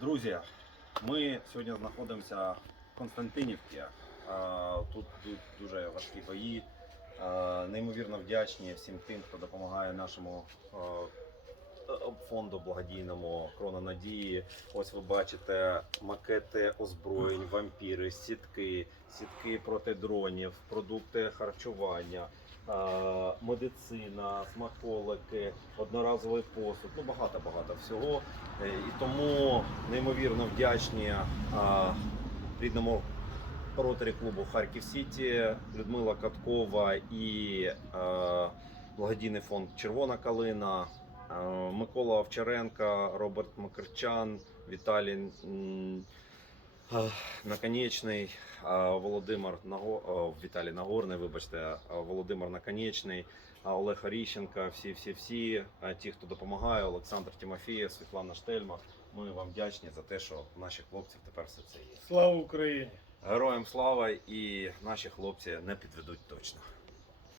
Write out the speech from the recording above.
Друзі, ми сьогодні знаходимося в Константинівці. Тут дуже важкі бої. Неймовірно вдячні всім тим, хто допомагає нашому фонду благодійному Крона Надії. Ось ви бачите макети озброєнь, вампіри, сітки, сітки проти дронів, продукти харчування. Медицина, смаколики, одноразовий посуд, ну багато багато всього. Е, І тому неймовірно вдячні рідному ротарі клубу Харків Сіті, Людмила Каткова і благодійний фонд Червона Калина, Микола Овчаренка, Роберт Макарчан, Віталій Наконечний, Володимир Наго... Віталій Нагорний, вибачте, Володимир Наконечний. Олег Оріщенка, всі, всі, всі, ті, хто допомагає, Олександр Тимофієв, Світлана Штельма. Ми вам вдячні за те, що в наших хлопців тепер все це є. Слава Україні! Героям слава і наші хлопці не підведуть точно.